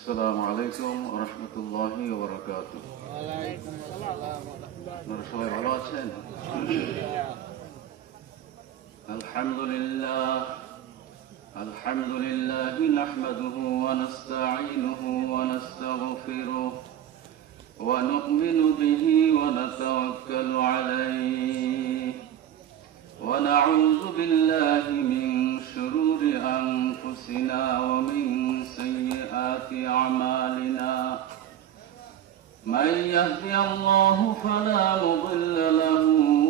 আসসালামু আলাইকুম ওয়া রাহমাতুল্লাহি ওয়া বারাকাতুহু। ওয়ালাইকুম আসসালাম ওয়া রাহমাতুল্লাহ। আপনারা সবাই ভালো আছেন? আলহামদুলিল্লাহ নাহমাদুহু ওয়া নাস্তাঈনুহু ওয়া নাস্তাগফিরুহ ওয়া নু'মিনু বিহি ওয়া নাতাওয়াক্কালু আলাইহি ওয়া না'উযু বিল্লাহি মিন শুরুরি আনফুসিনা ওয়া মিন সাইয়্যাতি আ'মালিনা। من يهدي الله فلا مضل له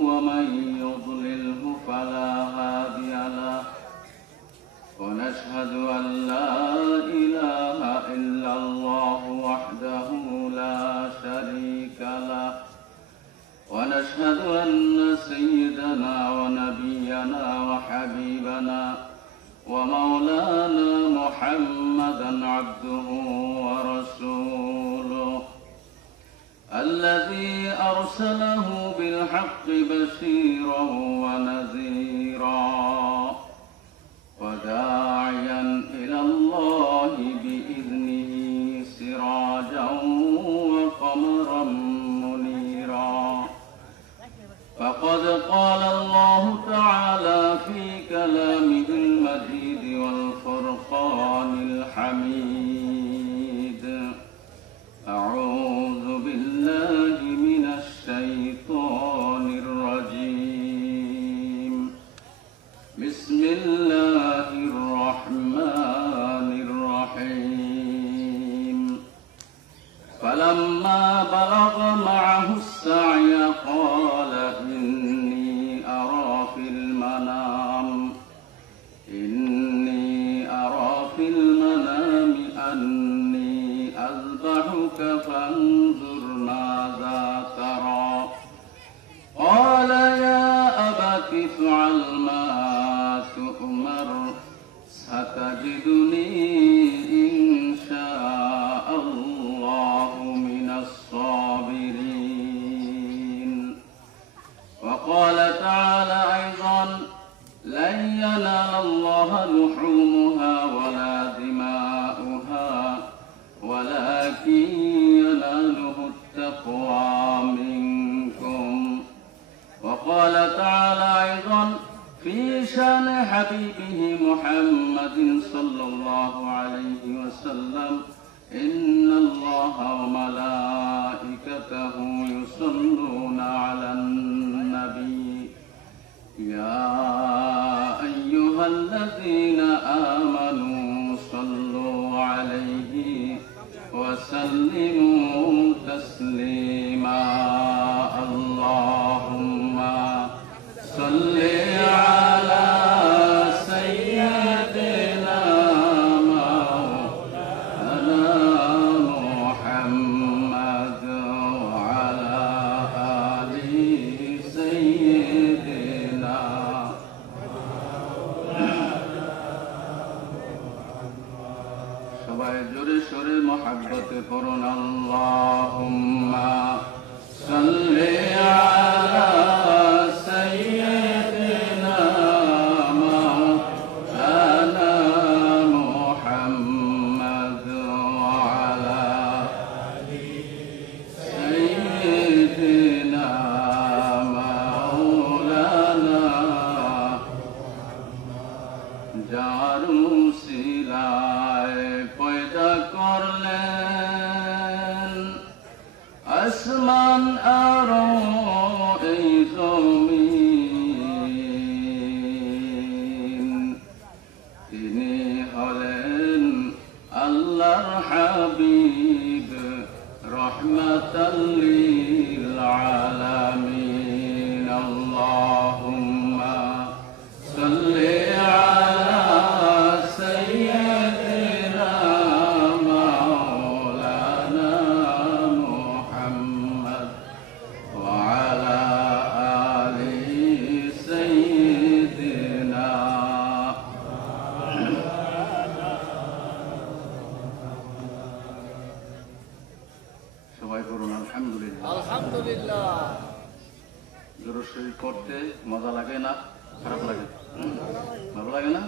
ومن يضلله فلا هادي له ونشهد أن لا إله إلا الله وحده لا شريك له ونشهد أن سيدنا ونبينا وحبيبنا ومولانا محمدا عبده ورسوله الذي أرسله بالحق بشيرا ونذيرا وداعيا إلى الله بإذنه سراجا وقمرا منيرا. فقد قال الله تعالى في كلامه المجيد والفرقان الحميد: أعوذ بالله من الشيطان الرجيم. بسم الله الرحمن الرحيم. فلما بلغ معه السعي قال إني أرى في المنام أني أذبحك فانظر ماذا ترى. قال يا أبت افعل ما تؤمر ستجدني إن شاء الله من الصابرين. وقال تعالى أيضا: لن ينال الله لحومها ولا دماؤها ولكن يناله التقوى منكم. وقال تعالى أيضا في شأن حبيبه محمد صلى الله عليه وسلم: إن الله وملائكته يصلون على النبي يا أيها الذين آمنوا صلوا عليه وسلموا تسليما. اللهم صل على سيدنا مولانا محمد وعلى آل سيدنا. সবাই জোরে সোরে মহব্বতে পড়ুন: আল্লাহুম্মা সাল্লি আলা সাইয়্যিদিনা মাওলানা মুহাম্মদ ওয়া আলা আলি সাইয়্যিদিনা মাওলানা যার উসিলায় পয়দা করলেন আসমান আর এই জমিন। তিনি হলেন আল্লাহর হাবিব রহমাতাল লিল আলামিন। আল্লাহুম্মা সাল্লি আলা সাইয়্যিদিনা মাওলানা মুহাম্মদ ওয়া আলা আলি সাইয়্যিদিনা। সবাই বলুন আলহামদুলিল্লাহ। আলহামদুলিল্লাহ। দুরূদ শরীফ পড়তে মজা লাগে না খারাপ লাগে? ভালো লাগে না?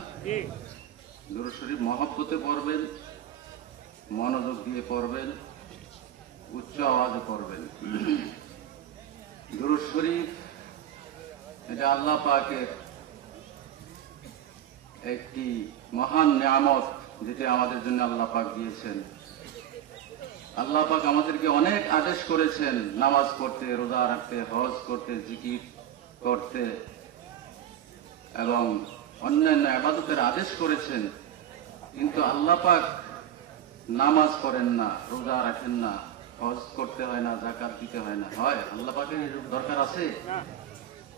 দুরূদ শরীফ মহব্বতে পড়বেন, মনোযোগ দিয়ে পড়বেন, উচ্চ আওয়াজে পড়বেন। দুরূদ শরীফ এটা আল্লাহ পাকের একটি মহান নিয়ামত, যেটা আমাদের জন্য আল্লাহ পাক দিয়েছেন। আল্লাহ পাক আমাদেরকে অনেক আদেশ করেছেন নামাজ পড়তে, রোজা রাখতে, হজ করতে, জিকির করতে এবং অন্যান্য ইবাদতের আদেশ করেছেন। কিন্তু আল্লাহ পাক নামাজ পড়েন না, রোজা রাখেন না, হজ করতে হয় না, যাকাত দিতে হয় না। হয় আল্লাহ পাকের দরকার আছে?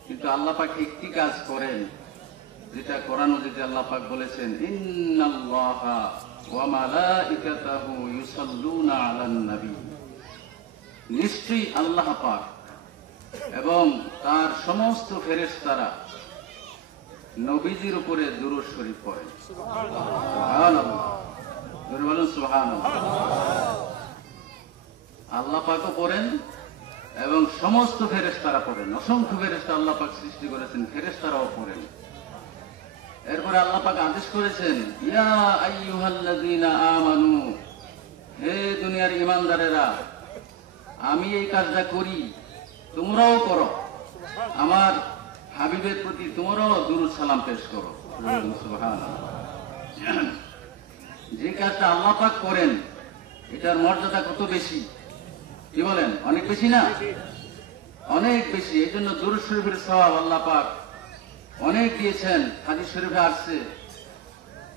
কিন্তু আল্লাহ পাক একটি কাজ করেন, যেটা কোরআন মাজিদে আল্লাহ পাক বলেছেন, ইন্নাল্লাহা ওয়া মালাইকাতাহু ইউসাল্লুনা আলান নবী। নিশ্চয়ই আল্লাহ পাক এবং তার সমস্ত ফেরেশতারা নবীজির উপরে দুরূদ শরীফ পড়েন। সুবহানাল্লাহ, জোরে বলুন সুবহানাল্লাহ। আল্লাহ পাকও পড়েন এবং সমস্ত ফেরেশতারা পড়েন। অসংখ্য ফেরেশতা আল্লাহ পাক সৃষ্টি করেছেন, ফেরেশতারাও পড়েন। এরপরে আল্লাহ পাক আদেশ করেছেন, ইয়া আইয়ুহাল্লাযীনা আমানু, হে দুনিয়ার ঈমানদারেরা, আমি এই কাজটা করি, তোমরাও করো। আমার হাবিবের প্রতি তোমরাও দুরূদ সালাম পেশ করো। সুবহানাল্লাহ। যে কাজটা আল্লাহ পাক করেন, এটার মর্যাদা কত বেশি, কি বলেন? অনেক বেশি না? অনেক বেশি। এই জন্য দুরূদ শরীফের সওয়াব আল্লাহ পাক অনেক দিয়েছেন। হাদিস শরীফে আসছে,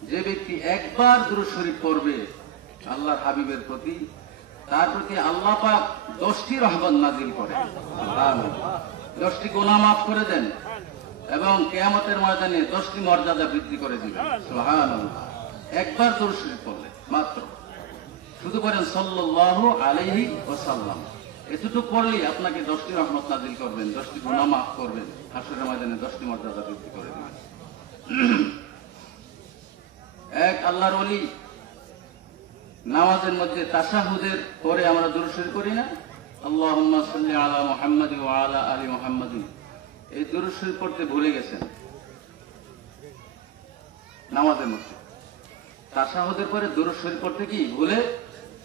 যে ব্যক্তি একবার দুরূদ শরীফ পড়বে আল্লাহর হাবিবের প্রতি, তার প্রতি আল্লাহ পাক 10টি রহমত নাযিল করেন। সুবহানাল্লাহ। 10টি গুনাহ মাফ করে দেন এবং কিয়ামতের ময়দানে 10টি মর্যাদা বৃদ্ধি করে দিবেন। সুবহানাল্লাহ। একবার দুরূদ শরীফ পড়লে মাত্র, শুধু বলেন সাল্লাল্লাহু আলাইহি ওয়াসাল্লাম, এতটুকু পড়লেই আপনাকে 10টি রহমত নাযিল করবেন, 10টি গুনাহ মাফ করবেন, হাসরের ময়দানে 10টি মর্যাদা বৃদ্ধি করে দিবেন। এক আল্লাহর ওলি নামাজের মধ্যে তাশাহুদের পরে আমরা দুরূদ শরীফ করি না, আল্লাহুম্মা সাল্লি আলা মুহাম্মাদ ওয়া আলা আলি মুহাম্মাদ, এই দুরূদ শরীফ পড়তে ভুলে গেছেন নামাজের মধ্যে। তাশাহুদের পরে দুরূদ শরীফ পড়তে কি ভুলে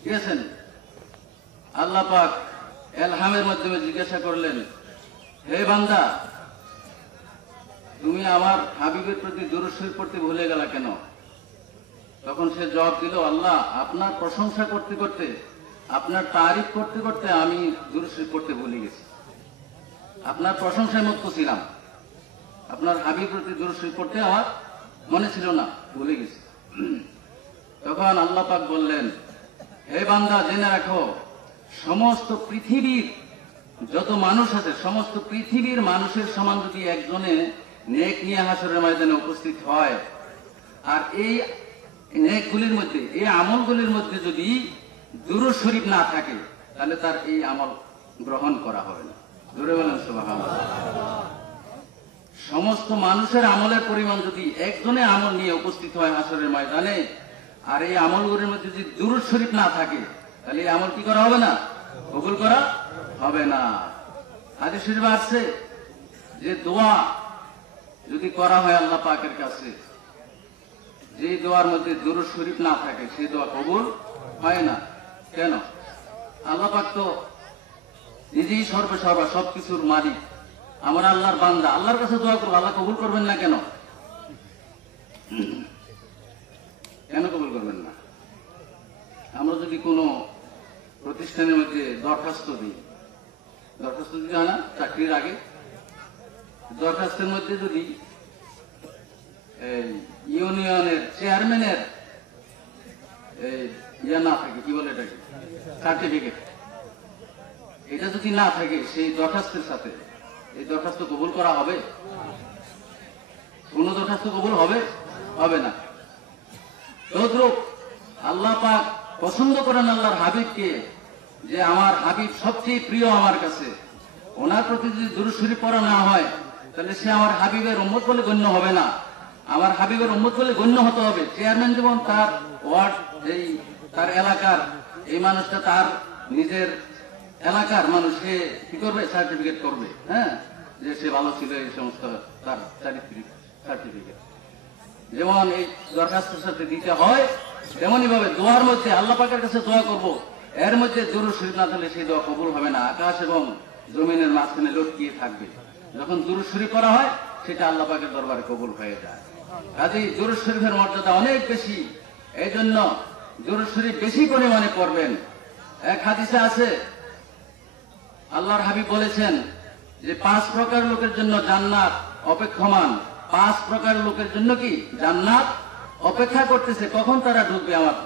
গেছেন? আল্লাহ পাক ইলহামের মাধ্যমে জিজ্ঞাসা করলেন, হে বান্দা, তুমি আমার হাবিবের প্রতি দুরূদ শরীফ পড়তে ভুলে গেলা কেন? তখন সে জবাব দিল, আল্লাহ, আপনার প্রশংসা করতে করতে, আপনার তারিফ করতে করতে আমি দুরূদ শরীফ পড়তে ভুলে গেছি। আপনার প্রশংসায় মত্ত ছিলাম, আপনার হাবিবের প্রতি দুরূদ শরীফ পড়তে আমার মনে ছিল না, ভুলে গেছি। তখন আল্লাহ পাক বললেন, হে বান্দা, জেনে রাখো, সমস্ত পৃথিবীর যত মানুষ আছে, সমস্ত পৃথিবীর মানুষের সমান যদি একজনে নেক নিয়ে হাসরের ময়দানে উপস্থিত হয়, আর এই নেকগুলির মধ্যে, এই আমলগুলির মধ্যে যদি দুরূদ শরীফ না থাকে, তাহলে তার এই আমল গ্রহণ করা হবে না। জোরে বলেন সুবহানাল্লাহ। সমস্ত মানুষের আমলের পরিমাণ যদি একজনে আমল নিয়ে উপস্থিত হয় হাসরের ময়দানে, আর এই আমলগুলির মধ্যে যদি দুরূদ শরীফ না থাকে, তাহলে এই আমল কি করা হবে না? কবুল করা হবে না। হাদিস শরীফে আছে যে দোয়া যদি করা হয় আল্লাহ পাকের কাছে, যে দোয়ার মধ্যে দুরূদ শরীফ না থাকে, সেই দোয়া কবুল হয় না। কেন? আল্লাহ পাক তো নিজেই সর্বসর্বা, সবকিছুর মালিক। আমরা আল্লাহর বান্দা, আল্লাহর কাছে দোয়া করবো, আল্লাহ কবুল করবেন না কেন? কেন কবুল করবেন না? আমরা যদি কোনো প্রতিষ্ঠানের মধ্যে দরখাস্ত দিই, দরখাস্ত দিতে হয় না চাকরির আগে, দরখাস্তের মধ্যে যদি ইউনিয়নের চেয়ারম্যানের ইয়ে না থাকে, কি বলে এটাকে, সার্টিফিকেট, এটা যদি না থাকে সেই দরখাস্তের সাথে, এই দরখাস্ত কবুল করা হবে? কোন দরখাস্ত কবুল হবে? হবে না। তদ্রূপ আল্লাহ পাক পছন্দ করেন আল্লাহর হাবিবকে, যে আমার হাবিব সবচেয়ে প্রিয় আমার কাছে, ওনার প্রতি যদি দুরূদ শরীফ পড়া না হয়, তাহলে সে আমার হাবিবের উম্মত বলে গণ্য হবে না। আমার হাবিবের উম্মত বলে গণ্য হতে হবে। চেয়ারম্যান যেমন তার ওয়ার্ড, এই তার এলাকার এই মানুষটা তার নিজের এলাকার মানুষকে কি করবে? সার্টিফিকেট করবে, হ্যাঁ, যে সে ভালো ছিল, এই সমস্ত তার চারিত্রিক সার্টিফিকেট যেমন এই দরখাস্তের সাথে দিতে হয়, তেমনি ভাবে দোয়ার মধ্যে আল্লাহ পাকের কাছে দোয়া করব, এর মধ্যে দুরূদ শরীফ না দিলে সেই দোয়া কবুল হবে না। আকাশ এবং জমিনের মাঝখানে লটকিয়ে থাকবে। যখন দুরূদ শরীফ করা হয় সেটা আল্লাহ পাকের দরবারে কবুল হয়ে যায়। কাজেই দুরূদ শরীফের মর্যাদা অনেক বেশি, এই জন্য দুরূদ শরীফ বেশি পরিমাণে পড়বেন। এক হাদিসে আছে আল্লাহর হাবিব বলেছেন যে 5 প্রকার লোকের জন্য জান্নাত অপেক্ষমান, 5 প্রকার লোকের জন্য কি জান্নাত অপেক্ষা করতেছে, কখন তারা ঢুকবে আমার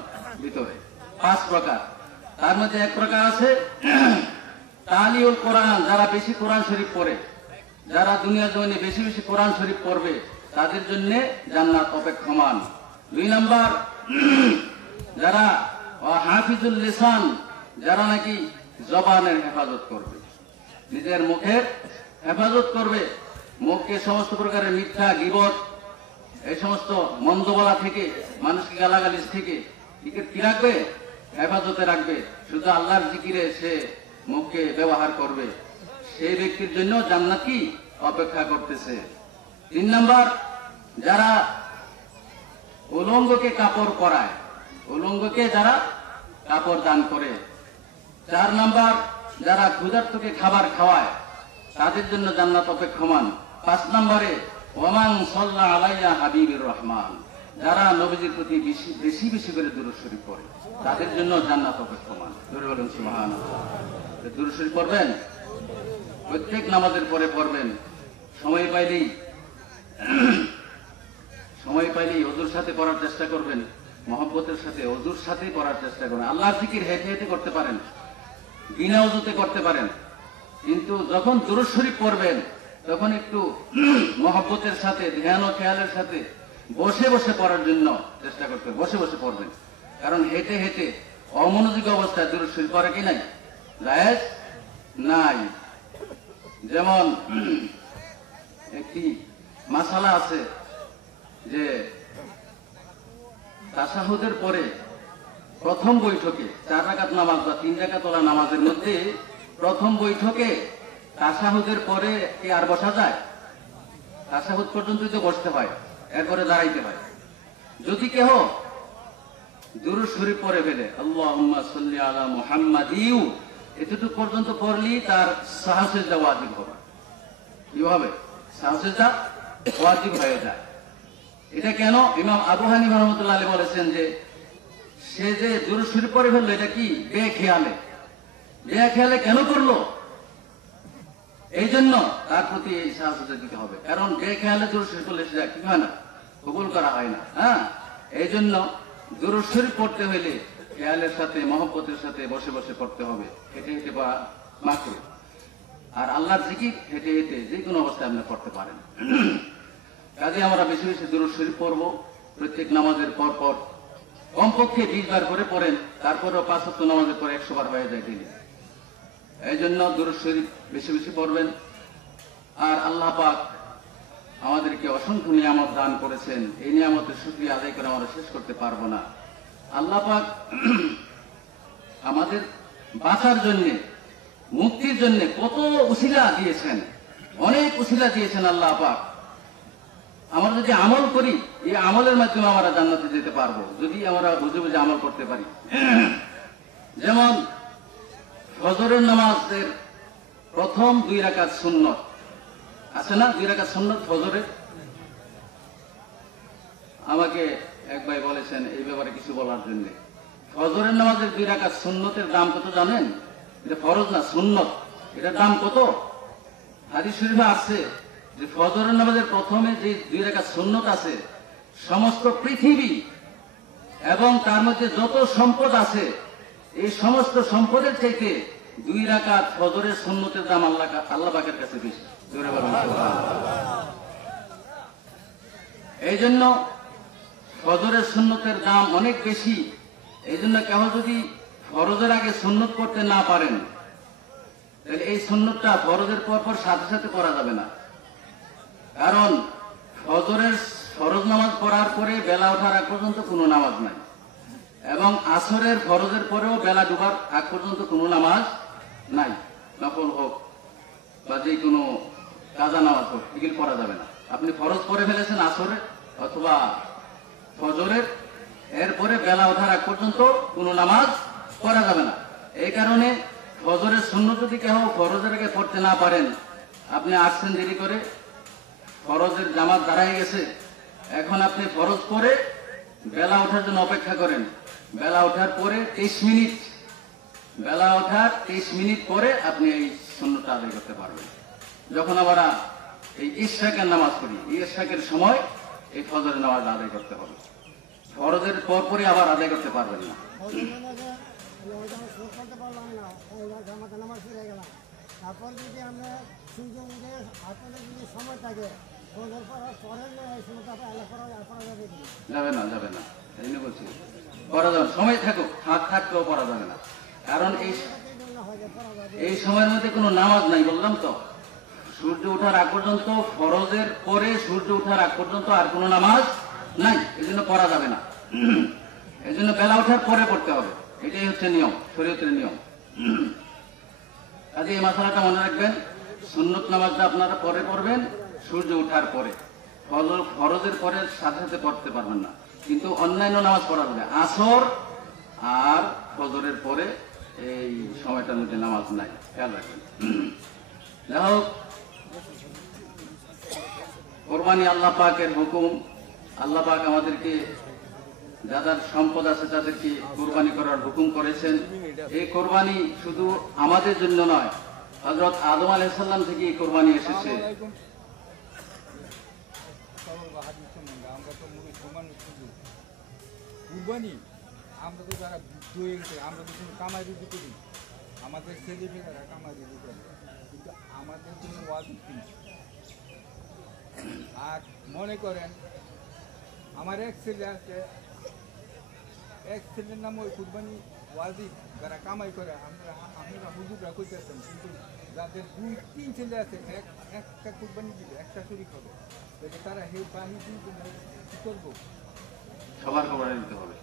ভিতরে। 5 প্রকার, তার মধ্যে এক প্রকার আছে তালিউল কোরআন, যারা বেশি কোরআন শরীফ পড়ে, যারা দুনিয়া জমিনে বেশি বেশি কোরআন শরীফ পড়বে তাদের জন্য জান্নাত অপেক্ষমান। 2 নাম্বার যারা হাফিজুল লিসান, যারা নাকি জবানের হেফাজত করবে, নিজের মুখের হেফাজত করবে, মুখকে সমস্ত প্রকারের মিথ্যা, গীবত, এই সমস্ত মন্দ বলা থেকে, মানুষকে গালাগালিজ থেকে কি রাখবে, হেফাজতে রাখবে। শুধু আল্লাহর জিকিরে সে মুখকে ব্যবহার করবে, সেই ব্যক্তির জন্য জান্নাত কি অপেক্ষা করতেছে। 3 নাম্বার যারা উলঙ্গকে কাপড় পরায়, উলঙ্গকে যারা কাপড় দান করে। 4 নাম্বার যারা ক্ষুধার্তকে খাবার খাওয়ায়, তাদের জন্য জান্নাত অপেক্ষমান। 5 নম্বরে ওমান সাল্লা আলাইয়া হাবিবুর রহমান, যারা নবীজির প্রতি বেশি বেশি করে দুরূদ শরীফ পড়ে, তাদের জন্য জান্নাত অপেক্ষমান। জোরে বলুন সুবহানাল্লাহ। দুরূদ শরীফ পড়বেন, প্রত্যেক নামাজের পরে পড়বেন। সময় পাইলেই ওযুর সাথে পড়ার চেষ্টা করবেন, মহব্বতের সাথে ওযুর সাথে পড়ার চেষ্টা করবেন। আল্লাহর জিকির হেঁটে হেঁটে করতে পারেন, বিনা ওযুতে করতে পারেন, কিন্তু যখন দুরূদ শরীফ পড়বেন তখন একটু মহব্বতের সাথে, ধ্যান ও খেয়ালের সাথে বসে বসে পড়ার জন্য চেষ্টা করতে, বসে বসে পড়বেন। কারণ হেঁটে হেঁটে অমনোযোগী অবস্থায় দুরূদ শরীফ পড়া কি নাই, জায়েজ নাই। যেমন একটি মাসালা আছে যে তাশাহুদের পরে প্রথম বৈঠকে 4 রাকাত নামাজ বা 3 রাকাত ওলা নামাজের মধ্যে প্রথম বৈঠকে তাশাহুদের পরে কি আর বসা যায়? তাশাহুদ পর্যন্ত তো বসতে হয়, এরপরে দাঁড়াইতে হয়। যদি কেহ দুরূদ শরীফ পড়ে ফেলে, আল্লাহুম্মা সাল্লি আলা মুহাম্মাদিউ, এতটুকু পর্যন্ত পড়লি তার সাহসেজদা ওয়াজিব হবে। কি হবে? সাহসেজদা ওয়াজিব হয়ে যায়। এটা কেন? ইমাম আবু হানিফা রাহমাতুল্লাহ আলাইহি বলেছেন যে সে যে দুরূদ শরীফ পড়ে ফেললো এটা কি বেখেয়ালে, বেখেয়ালে কেন করলো? এই জন্য তার প্রতি এই সাহসেজদা দিতে হবে। কারণ বেখেয়ালে দুরূদ শরীফ পড়লে সেটা কি হয় না, কবুল করা হয় না। হ্যাঁ, এই জন্য দুরূদ শরীফ পড়তে হইলে খেয়ালের সাথে, মহব্বতের সাথে বসে বসে পড়তে হবে, হেঁটে হেঁটে বা মাত্র। আর আল্লাহর জিকির হেঁটে হেঁটে যে কোনো অবস্থায় আপনি করতে পারেন। কাজে আমরা বেশি বেশি দুরূদ শরীফ পড়ব। প্রত্যেক নামাজের পর পর কমপক্ষে 20 বার করে পড়েন, তারপরেও 5 ওয়াক্ত নামাজের পর 100 বার হয়ে যায় দিনে। এই জন্য দুরূদ শরীফ বেশি বেশি পড়বেন। আর আল্লাহ পাক আমাদেরকে অসংখ্য নিয়ামত দান করেছেন, এই নিয়ামতের শুকরিয়া আদায় করে আমরা শেষ করতে পারবো না। আল্লাহ পাক আমাদের বাঁচার জন্য, মুক্তির জন্য কত উসিলা দিয়েছেন, অনেক উসিলা দিয়েছেন আল্লাহ পাক। আমরা যদি আমল করি, এই আমলের মাধ্যমে আমরা জান্নাতে যেতে পারবো, যদি আমরা বুঝে বুঝে আমল করতে পারি। যেমন ফজরের নামাজের প্রথম 2 রাকাত সুন্নত আছে না, 2 রাকাত সুন্নত ফজরের। আমাকে এক ভাই বলেছেন এই ব্যাপারে কিছু বলার জন্য। ফজরের নামাজের 2 রাকাত সুন্নতের দাম কত জানেন? এটা ফরজ না, সুন্নত, এটার দাম কত? হাদিস শরীফে আছে যে ফজরের নামাজের প্রথমে যে 2 রাকাত সুন্নত আছে, সমস্ত পৃথিবী এবং তার মধ্যে যত সম্পদ আছে, এই সমস্ত সম্পদের থেকে 2 রাকাত ফজরের সুন্নতের দাম আল্লাহ পাকের কাছে বেশি। জোরে বলুন সুবহানাল্লাহ। এই জন্য ফজরের সুন্নতের দাম অনেক বেশি। এই জন্য কেউ যদি ফরজের আগে সুন্নত করতে না পারেন, তাহলে এই সুন্নতটা ফরজের পর পর সাথে সাথে পড়া যাবে না। কারণ ফজরের ফরজ নামাজ পড়ার পরে বেলা ওঠার আগ পর্যন্ত কোনো নামাজ নাই, এবং আসরের ফরজের পরেও বেলা ডুবার আগ পর্যন্ত কোনো নামাজ নাই। নফল হোক বা যে কোনো কাজা নামাজ হোক, এগুলি পড়া যাবে না। আপনি ফরজ পড়ে ফেলেছেন আসরের অথবা ফজরের, এরপরে বেলা ওঠার আগ পর্যন্ত কোনো নামাজ পড়া যাবে না। এই কারণে ফজরের সুন্নত যদি কেউ ফরজের আগে পড়তে না পারেন, আপনি আসছেন দেরি করে, ফরজের জামাত দাঁড়াই গেছে, এখন আপনি ফরজ পড়ে বেলা ওঠার জন্য অপেক্ষা করেন। বেলা ওঠার পরে 23 মিনিট, বেলা ওঠার 23 মিনিট পরে আপনি এই সুন্নতটা আদায় করতে পারবেন। যখন আমরা এই ইশরাকের নামাজ পড়ি, এই ইশরাকের সময় এই ফজরের নামাজ আদায় করতে হবে। ফরজের পরপরই আবার আদায় করতে পারবেন না। তারপর যদি আমরা সূর্য উঠে আপনাদের যদি সময় থাকে পরের যাবে না, যাবে না, এই জন্য বলছি পড়া যাবে, সময় থাকুক, ফাঁক থাকলেও পড়া যাবে না। কারণ এই সময়ের মধ্যে কোনো নামাজ নাই, বললাম তো। সূর্য ওঠার আগ পর্যন্ত, ফরজের পরে সূর্য ওঠার আগ পর্যন্ত আর কোনো নামাজ নাই, এই জন্য পড়া যাবে না। এই জন্য বেলা ওঠার পরে পড়তে হবে, এটাই হচ্ছে নিয়ম, শরীয়তের নিয়ম। কাজে এই মাসালাটা মনে রাখবেন, সুন্নত নামাজটা আপনারা পরে পড়বেন, সূর্য ওঠার পরে। ফরজের পরে সাথে সাথে পড়তে পারবেন না, কিন্তু অন্যান্য নামাজ পড়া যাবে। আসর আর ফজরের পরে এই সময়টার মধ্যে নামাজ নাই, খেয়াল রাখবেন। যাই হোক, কোরবানি আল্লাহ পাকের হুকুম। আল্লাহ পাক আমাদেরকে যাদের সম্পদ আছে তাদেরকে কোরবানি করার হুকুম করেছেন। এই কোরবানি শুধু আমাদের জন্য নয়, হযরত আদম আলাইহিস সালাম থেকে এই কোরবানি এসেছে। কুরবানি আমরা তো যারা হয়ে গেছে, আমরা তো কামাই রুজি করি, আমাদের ছেলেমেয়েরা কামাই রুজি করে, কিন্তু আমাদের জন্য ওয়াজিব কি? আর মনে করেন আমার এক ছেলে আছে, এক ছেলের নাম ওই কুরবানি ওয়াজিব, যারা কামাই করে আপনারা হুজুররা কইতেছেন, কিন্তু যাদের 2-3 ছেলে আছে একটা কুরবানি দিবে, একটা শরীক হবে, তারা হে বাহিনী কি করবো? সবার কোরবানি দিতে হবে,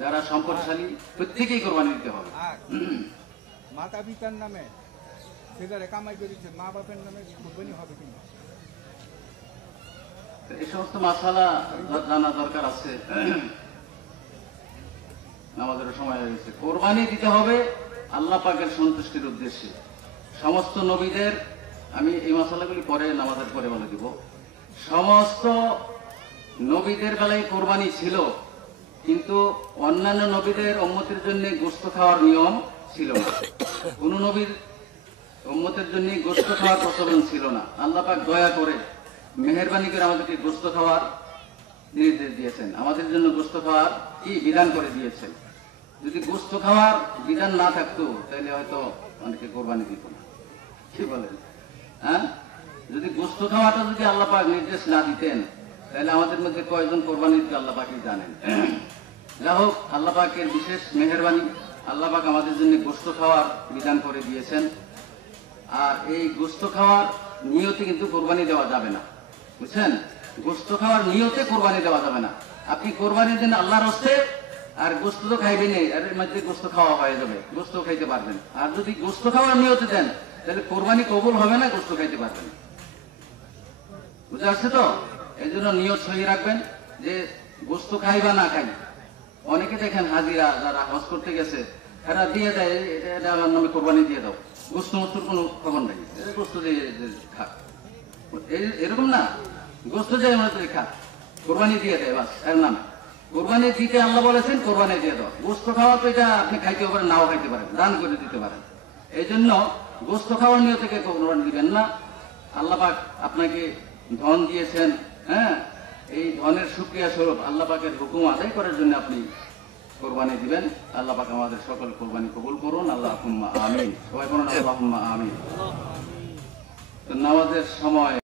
যারা সম্পদশালী প্রত্যেকেই কোরবানি দিতে হবে। আর মাতা পিতার নামে ছেলেরা কামাই করেছে, মা বাপের নামে কোরবানি হবে কিনা? এই সমস্ত মাসালা জানা দরকার আছে। আমাদের সময় হয়ে গেছে। কোরবানি দিতে হবে আল্লাহ পাকের সন্তুষ্টির উদ্দেশ্যে। সমস্ত নবীদের, আমি এই মশলাগুলি পরে নামাজের পরে বলে দিব, সমস্ত নবীদের বেলায় কোরবানি ছিল, কিন্তু অন্যান্য নবীদের উম্মতের জন্য গোশত খাওয়ার নিয়ম ছিল না। কোন নবীর উম্মতের জন্য গোশত খাওয়ার প্রচলন ছিল না। আল্লাহ পাক দয়া করে মেহেরবানি করে আমাদেরকে গোশত খাওয়ার নির্দেশ দিয়েছেন, আমাদের জন্য গোশত খাওয়ার কি বিধান করে দিয়েছেন। যদি গোশত খাওয়ার বিধান না থাকতো তাহলে হয়তো অনেকে কোরবানি দিত না। কি বলেন? হ্যাঁ, যদি গোশত খাওয়াটা যদি আল্লাহ পাক নির্দেশ না দিতেন তাহলে আমাদের মধ্যে কয়জন কোরবানি দিতে আল্লাহ পাকই জানেন। যা হোক, আল্লাহ পাকের বিশেষ মেহেরবানি, আল্লাহ পাক আমাদের জন্য গোশত খাওয়ার বিধান করে দিয়েছেন। আর এই গোশত খাওয়ার নিয়তে কিন্তু কোরবানি দেওয়া যাবে না, বুঝছেন? গোশত খাওয়ার নিয়তে কোরবানি দেওয়া যাবে না। আপনি কোরবানি দেন আল্লাহর হস্তে, আর গোশত তো খাইবেন, এর মধ্যে গোশত খাওয়া হয়ে যাবে, গোশত খাইতে পারবেন। আর যদি গোশত খাওয়ার নিয়তে দেন তাহলে কোরবানি কবুল হবে না, গোশত খাইতে পারবেন। বুঝতে পারছে তো? এই জন্য নিয়ত সহি রাখবেন যে গোশত খাই বা না খাই। অনেকে দেখেন হাজিরা যারা হজ করতে গেছে, এরা দিয়ে দেয়, এটা আমার নামে কোরবানি দিয়ে দাও, গোশত মস্তুর কোনো খবর নেই, গোশত দিয়ে খাক, এরকম না। গোশত যে খাক, কোরবানি দিয়ে দেয়, বাস এর নামে কোরবানি দিতে আল্লাহ বলেছেন কোরবানি দিয়ে দাও। গোশত খাওয়া তো এটা আপনি খাইতে পারেন, নাও খাইতে পারেন, দান করে দিতে পারেন। এই জন্য গোশত খাওয়ার নিয়ত থেকে কোরবানি দিবেন না। আল্লাহ পাক আপনাকে ধন দিয়েছেন, হ্যাঁ, এই ধনের শুকরিয়া স্বরূপ আল্লাহ পাকের হুকুম আদায় করার জন্য আপনি কোরবানি দিবেন। আল্লাহ পাক আমাদের সকল কোরবানি কবুল করুন। আল্লাহুম্মা আমিন। সবাই বলুন আল্লাহুম্মা আমিন। নামাজের সময়